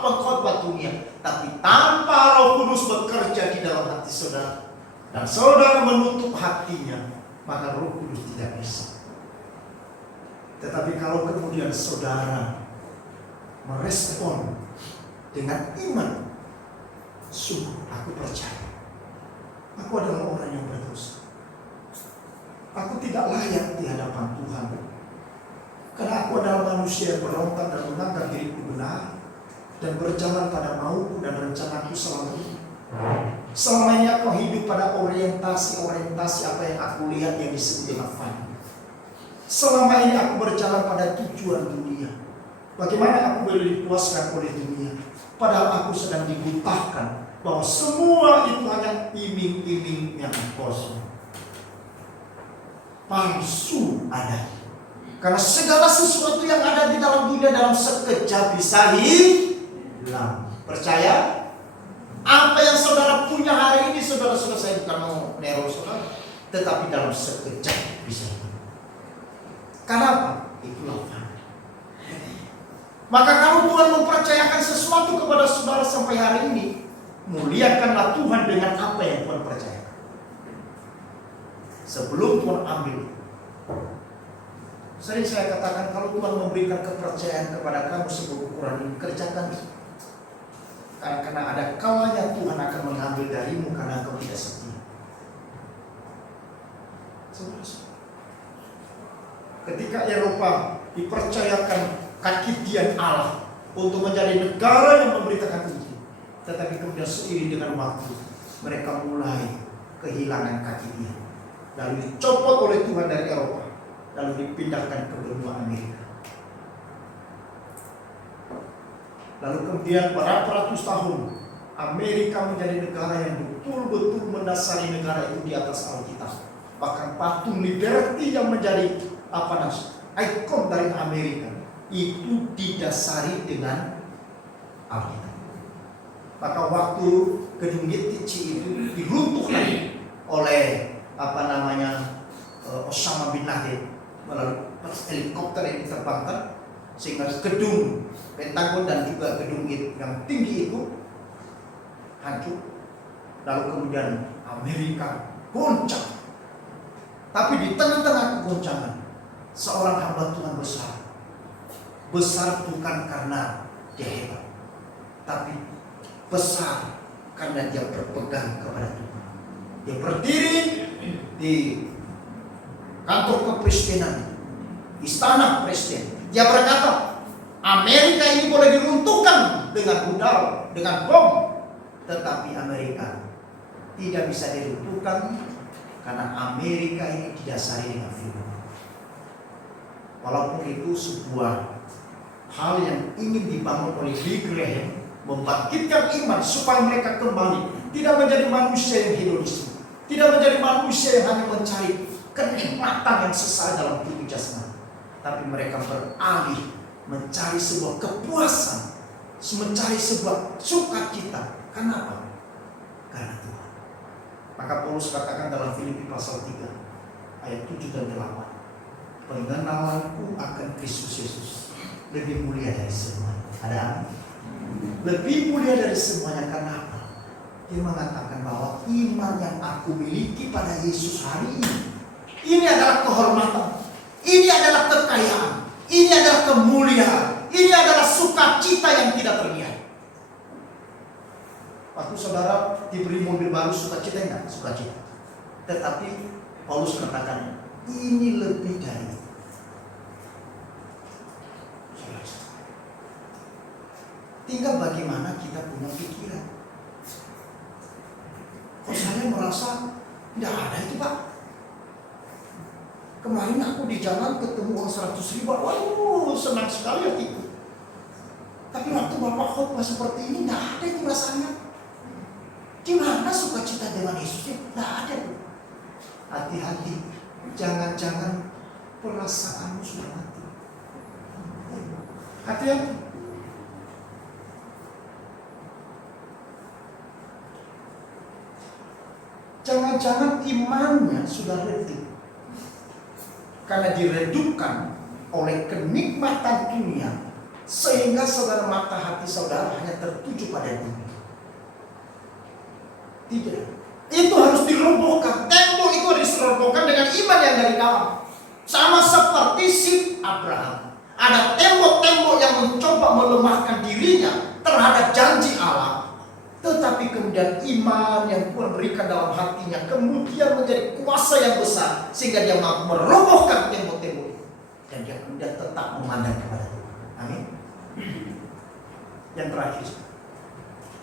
pengkhotbah dunia, tapi tanpa Roh Kudus bekerja di dalam hati saudara, dan saudara menutup hatinya, maka Roh Kudus tidak bisa. Tetapi kalau kemudian saudara merespon dengan iman, sungguh aku percaya, aku adalah orang yang berdosa. Aku tidak layak di hadapan Tuhan, karena aku adalah manusia yang berontak dan menganggap diriku benar, dan berjalan pada mauku dan rencanaku selama ini. Selama ini aku hidup pada orientasi apa yang aku lihat yang disebut dengan fana. Selama ini aku berjalan pada tujuan dunia. Bagaimana aku boleh dipuaskan oleh dunia, padahal aku sedang dibutahkan bahwa semua itu hanya iming-iming yang kosong, palsu ada. Karena segala sesuatu yang ada di dalam dunia dalam sekejap bisa hilang. Percaya? Apa yang saudara punya hari ini, saudara-saudara, saya bukan mau neror saudara, tetapi dalam sekejap bisa hilang. Kenapa? Itulah fana. Maka kalau Tuhan mempercayakan sesuatu kepada saudara sampai hari ini, muliakanlah Tuhan dengan apa yang Tuhan percayakan. Sebelum Tuhan ambil, sering saya katakan, kalau Tuhan memberikan kepercayaan kepada kamu sebuah ukuran ini, kerjakan. Karena ada kalanya Tuhan akan mengambil darimu karena engkau tidak setia. Ketika Eropa dipercayakan kaki tiang Allah untuk menjadi negara yang memberitakan Injil, tetapi kemudian seiring dengan waktu mereka mulai kehilangan kaki tiang, lalu dicopot oleh Tuhan dari Eropa, lalu dipindahkan ke benua Amerika. Lalu kemudian berapa ratus tahun Amerika menjadi negara yang betul-betul mendasari negara itu di atas Alkitab. Bahkan patung Liberty yang menjadi ikon dari Amerika itu didasari dengan Alkitab. Maka waktu gedung Getty itu diruntuhkan oleh Osama bin Laden melalui helikopter yang diterbangkan, sehingga gedung Pentagon dan juga gedung yang tinggi itu hancur. Lalu kemudian Amerika goncang. Tapi di tengah-tengah kegoncangan, seorang hamba Tuhan besar. Besar bukan karena dia hebat, tapi besar karena dia berpegang kepada Tuhan. Dia berdiri di kantor kepresidenan, istana presiden. Dia berkata, Amerika ini boleh diruntuhkan dengan rudal, dengan bom, tetapi Amerika tidak bisa diruntuhkan Karena Amerika ini didasari dengan firman. Walaupun itu sebuah hal yang ingin dibangun oleh Billy Graham, membangkitkan iman supaya mereka kembali tidak menjadi manusia yang hedonisme, tidak menjadi manusia yang hanya mencari kenikmatan yang sesaat dalam tubuh jasmani, tapi mereka beralih mencari sebuah kepuasan, mencari sebuah sukacita. Kenapa? Karena Tuhan. Maka Paulus katakan dalam Filipi pasal 3 ayat 7 dan 8, pengenalanku akan Kristus Yesus lebih mulia dari semuanya. Ada amin? Lebih mulia dari semuanya. Karena apa? Dia mengatakan bahwa iman yang aku miliki pada Yesus hari ini adalah kehormatan, ini adalah kekayaan, ini adalah kemuliaan, ini adalah sukacita yang tidak terlihat. Waktu saudara diberi mobil baru, sukacita enggak? Sukacita. Tetapi Paulus katakan ini lebih dari itu. Tinggal bagaimana kita punya pikiran. Kok saya merasa tidak ada itu, Pak. Kemarin aku di jalan ketemu uang 100.000, waduh senang sekali hatiku. Tapi waktu Bapak khotbah seperti ini tidak ada itu rasanya. Di mana sukacita dengan Yesusnya? Tidak ada. Hati-hati, jangan-jangan perasaanmu sudah mati. Hati-hati. Jangan-jangan imannya sudah redup, karena diredupkan oleh kenikmatan dunia, sehingga saudara mata hati saudara hanya tertuju pada dunia. Tidak, itu harus dirobohkan. Tembok itu harus dirobohkan dengan iman yang dari dalam. Sama seperti si Abraham, ada tembok-tembok yang mencoba melemahkan dirinya terhadap janji Allah. Tetapi kemudian iman yang Tuhan berikan dalam hatinya kemudian menjadi kuasa yang besar, sehingga dia mampu merobohkan tembok-tembok itu. Dan dia kemudian tetap memandang kepada Tuhan. Amin. Yang terakhir,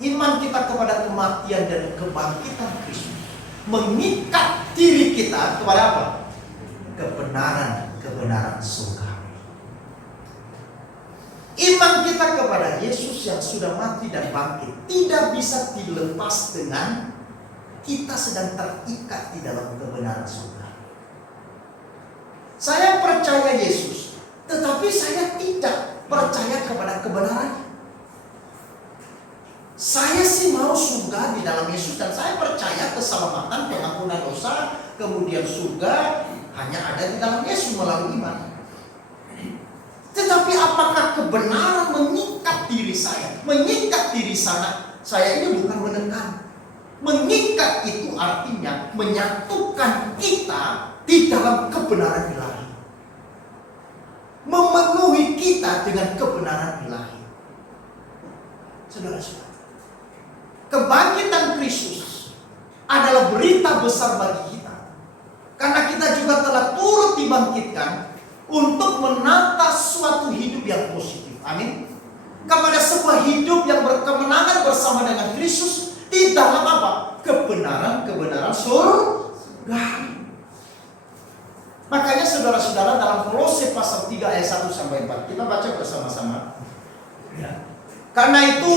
iman kita kepada kematian dan kebangkitan Kristus mengikat diri kita kepada apa? Kebenaran surga. Iman kita kepada Yesus yang sudah mati dan bangkit tidak bisa dilepas dengan kita sedang terikat di dalam kebenaran surga. Saya percaya Yesus, tetapi saya tidak percaya kepada kebenarannya. Saya sih mau surga di dalam Yesus, dan saya percaya keselamatan, pengampunan dosa, kemudian surga hanya ada di dalam Yesus melalui iman. Tetapi apakah kebenaran mengikat diri saya? Mengikat diri saya ini bukan menekan. Mengikat itu artinya menyatukan kita di dalam kebenaran ilahi, memenuhi kita dengan kebenaran ilahi. Saudara-saudara, kebangkitan Kristus adalah berita besar bagi kita, karena kita juga telah turut dibangkitkan untuk menata suatu hidup yang positif. Amin. Kepada sebuah hidup yang berkemenangan bersama dengan Kristus di dalam apa? Kebenaran surga. Makanya saudara-saudara, dalam Kolose pasal 3 ayat 1 sampai 4 kita baca bersama-sama. Ya. Karena itu,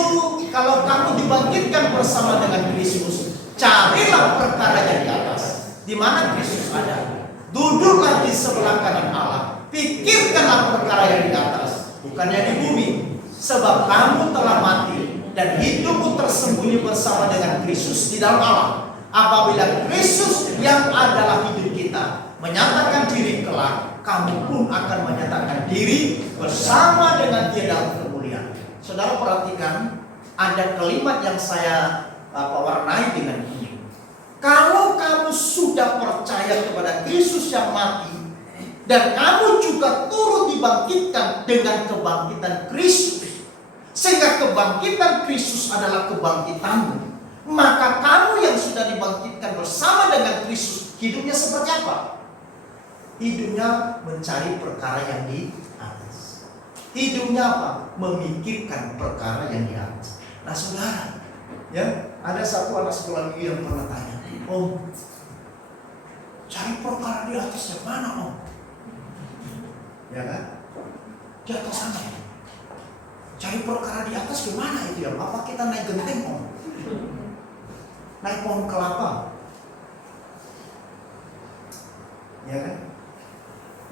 kalau kamu dibangkitkan bersama dengan Kristus, carilah perkara yang di atas, di mana Kristus ada. Duduklah di sebelah kanan Allah. Pikirkanlah perkara yang di atas, bukannya di bumi. Sebab kamu telah mati dan hidupmu tersembunyi bersama dengan Kristus di dalam Allah. Apabila Kristus yang adalah hidup kita menyatakan diri kelak, kamu pun akan menyatakan diri bersama dengan Dia dalam kemuliaan. Saudara perhatikan, ada kalimat yang saya warnai dengan ini. Kalau kamu sudah percaya kepada Kristus yang mati, dan kamu juga turut dibangkitkan dengan kebangkitan Kristus, sehingga kebangkitan Kristus adalah kebangkitanmu, maka kamu yang sudah dibangkitkan bersama dengan Kristus, hidupnya seperti apa? Hidupnya mencari perkara yang di atas. Hidupnya apa? Memikirkan perkara yang di atas. Nah saudara, ya, ada satu anak sekolah yang pernah tanya, Om, cari perkara di atas yang mana Om? Ya kan? Di atas sana. Cari perkara di atas gimana itu ya? Apa kita naik genteng Om? Naik pohon kelapa? Ya kan?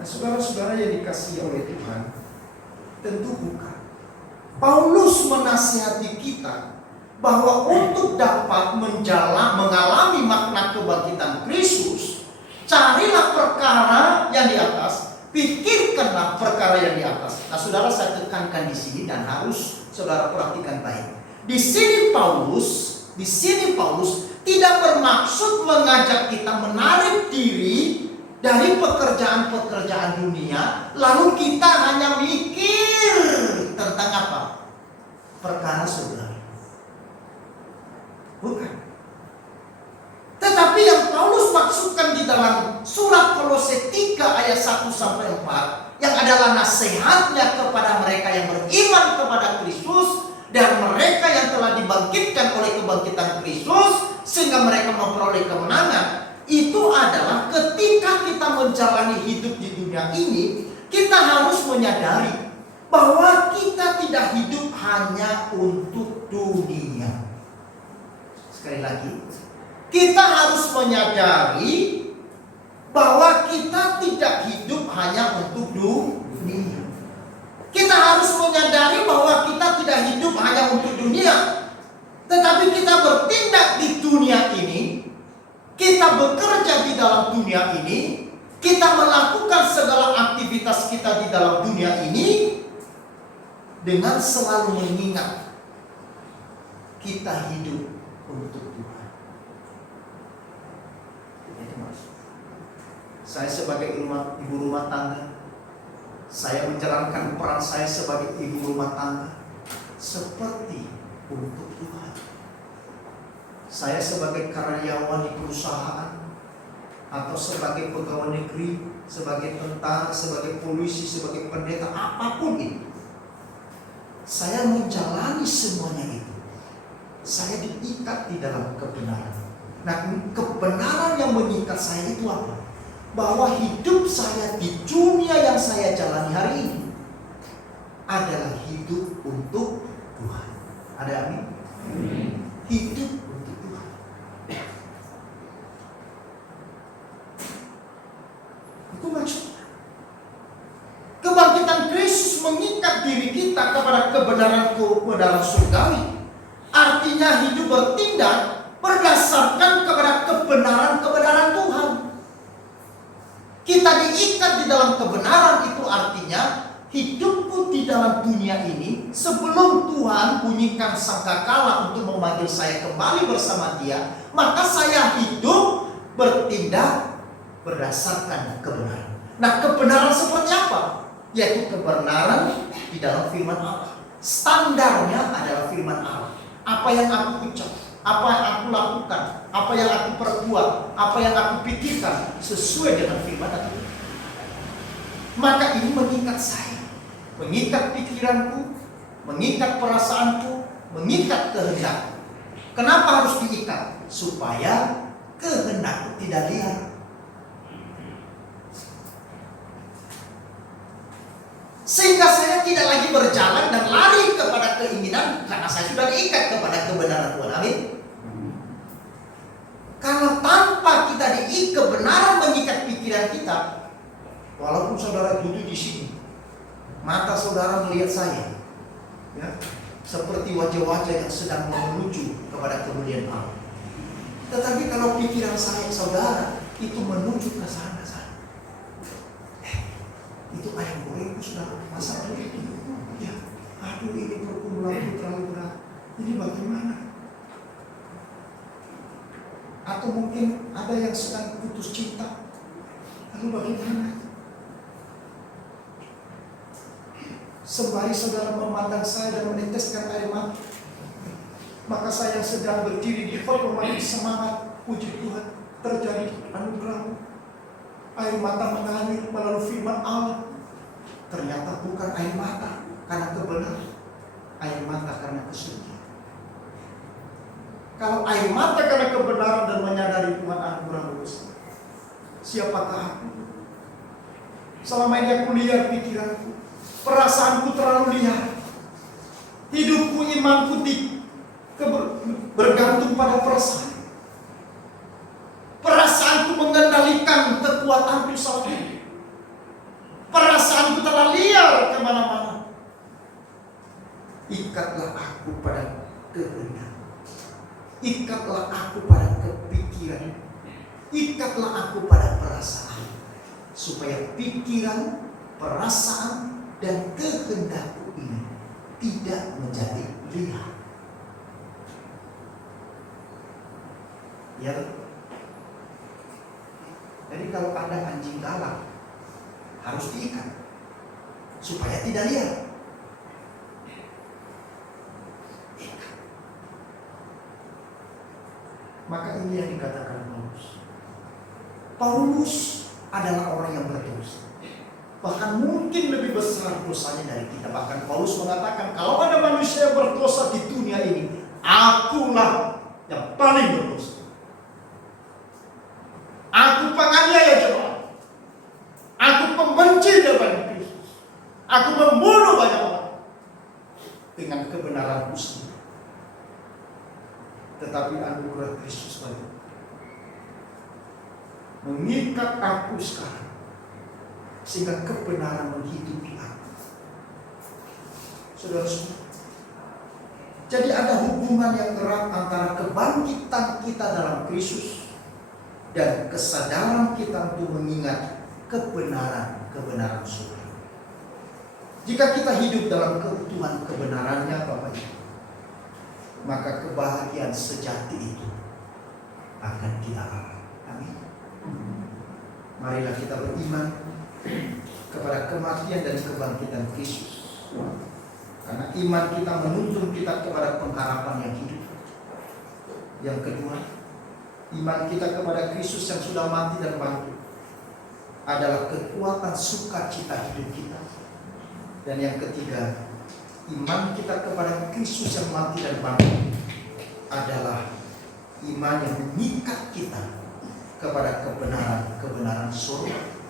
Nah saudara-saudara yang dikasihi oleh Tuhan, tentu bukan. Paulus menasihati kita bahwa untuk dapat mengalami makna kebangkitan Kristus, carilah perkara yang di atas, pikirkanlah perkara yang di atas. Nah, saudara, saya tekankan di sini dan harus saudara perhatikan baik. Di sini Paulus tidak bermaksud mengajak kita menarik diri dari pekerjaan-pekerjaan dunia, lalu kita hanya mikir tentang apa? Perkara surga. Bukan. Tetapi yang Paulus maksudkan di dalam surat Kolose 3 ayat 1 sampai 4 yang adalah nasihatnya kepada mereka yang beriman kepada Kristus dan mereka yang telah dibangkitkan oleh kebangkitan Kristus sehingga mereka memperoleh kemenangan, itu adalah ketika kita menjalani hidup di dunia ini, kita harus menyadari bahwa kita tidak hidup hanya untuk dunia. Sekali lagi, kita harus menyadari bahwa kita tidak hidup hanya untuk dunia. Kita harus menyadari bahwa kita tidak hidup hanya untuk dunia, tetapi kita bertindak di dunia ini, kita bekerja di dalam dunia ini, kita melakukan segala aktivitas kita di dalam dunia ini dengan selalu mengingat kita hidup untuk Tuhan. Itu maksud. Saya sebagai ibu rumah tangga, saya menjalankan peran saya sebagai ibu rumah tangga seperti untuk Tuhan. Saya sebagai karyawan di perusahaan atau sebagai pegawai negeri, sebagai tentara, sebagai polisi, sebagai pendeta, apapun itu, saya menjalani semuanya itu. Saya diikat di dalam kebenaran. Nah, kebenaran yang mengikat saya itu apa? Bahwa hidup saya di dunia yang saya jalani hari ini adalah hidup untuk Tuhan. Ada amin? Hidup untuk Tuhan. Itu maksudnya. Kebangkitan Kristus mengikat diri kita kepada kebenaran surgawi. Artinya hidup bertindak berdasarkan kepada kebenaran Tuhan. Kita diikat di dalam kebenaran, itu artinya hidupku di dalam dunia ini sebelum Tuhan bunyikan sangkakala untuk memanggil saya kembali bersama Dia, maka saya hidup bertindak berdasarkan kebenaran. Nah, kebenaran seperti apa? Yaitu kebenaran di dalam firman Allah. Standarnya adalah firman Allah. Apa yang aku ucap, apa yang aku lakukan, apa yang aku perbuat, apa yang aku pikirkan sesuai dengan firman Allah. Maka ini mengikat saya, mengikat pikiranku, mengikat perasaanku, mengikat kehendakku. Kenapa harus diikat? Supaya kehendak tidak liar. Sehingga saya tidak lagi berjalan dan lari kepada keinginan, karena saya sudah diikat kepada kebenaran Tuhan. Amin. Karena tanpa kita kebenaran mengikat pikiran kita, walaupun saudara duduk di sini, mata saudara melihat saya, ya, seperti wajah-wajah yang sedang menuju kepada kemuliaan Allah. Tetapi kalau pikiran saya, saudara, itu menuju ke sana. Itu ayam goreng sudah masak dulu. Ya, aduh ini perkumpulan terlalu berat. Ini bagaimana? Atau mungkin ada yang sedang putus cinta. Lalu bagaimana? Sembari saudara memandang saya dan meneteskan air mata, maka saya sedang berdiri di khotbah memberi semangat. Puji Tuhan, terjadi anugerah. Air mata mengalir melalui firman Allah. Ternyata bukan air mata karena kebenaran, air mata karena kesucian. Kalau air mata karena kebenaran dan menyadari Tuhan anugerah besar, Siapakah aku? Selama ini aku liar pikiranku, perasaanku terlalu liar. Hidupku, imanku bergantung pada perasaan. Perasaanku mengendalikan kekuatanku saat ini. Perasaanku telah liar kemana-mana. Ikatlah aku pada kehendak. Ikatlah aku pada kepikiran. Ikatlah aku pada perasaan. Supaya pikiran, perasaan, dan kehendakku ini tidak menjadi liar. Ya. Jadi kalau ada anjing galak, harus diikat supaya tidak liar. Ikat. Maka ini yang dikatakan Paulus. Paulus adalah orang yang berdosa. Bahkan mungkin lebih besar dosanya dari kita. Bahkan Paulus mengatakan, kalau ada manusia yang berdosa di dunia ini, akulah yang paling berdosa. Aku penganiaya jemaat. Aku pembenci daripada Kristus. Aku membunuh banyak orang dengan kebenaranku sendiri. Tetapi anugerah Kristus baik mengikat aku sekarang, sehingga kebenaran menghidupi aku. Saudara-saudara, jadi ada hubungan yang erat antara kebangkitan kita dalam Kristus dan kesadaran kita untuk mengingat kebenaran surga. Jika kita hidup dalam keutuhan kebenarannya Bapak Ibu, maka kebahagiaan sejati itu akan kita alami. Amin. Marilah kita beriman kepada kematian dan kebangkitan Kristus. Karena iman kita menuntun kita kepada pengharapan yang hidup. Yang kedua, iman kita kepada Kristus yang sudah mati dan bangkit adalah kekuatan sukacita hidup kita. Dan yang ketiga, iman kita kepada Kristus yang mati dan bangkit adalah iman yang mengikat kita kepada kebenaran surga.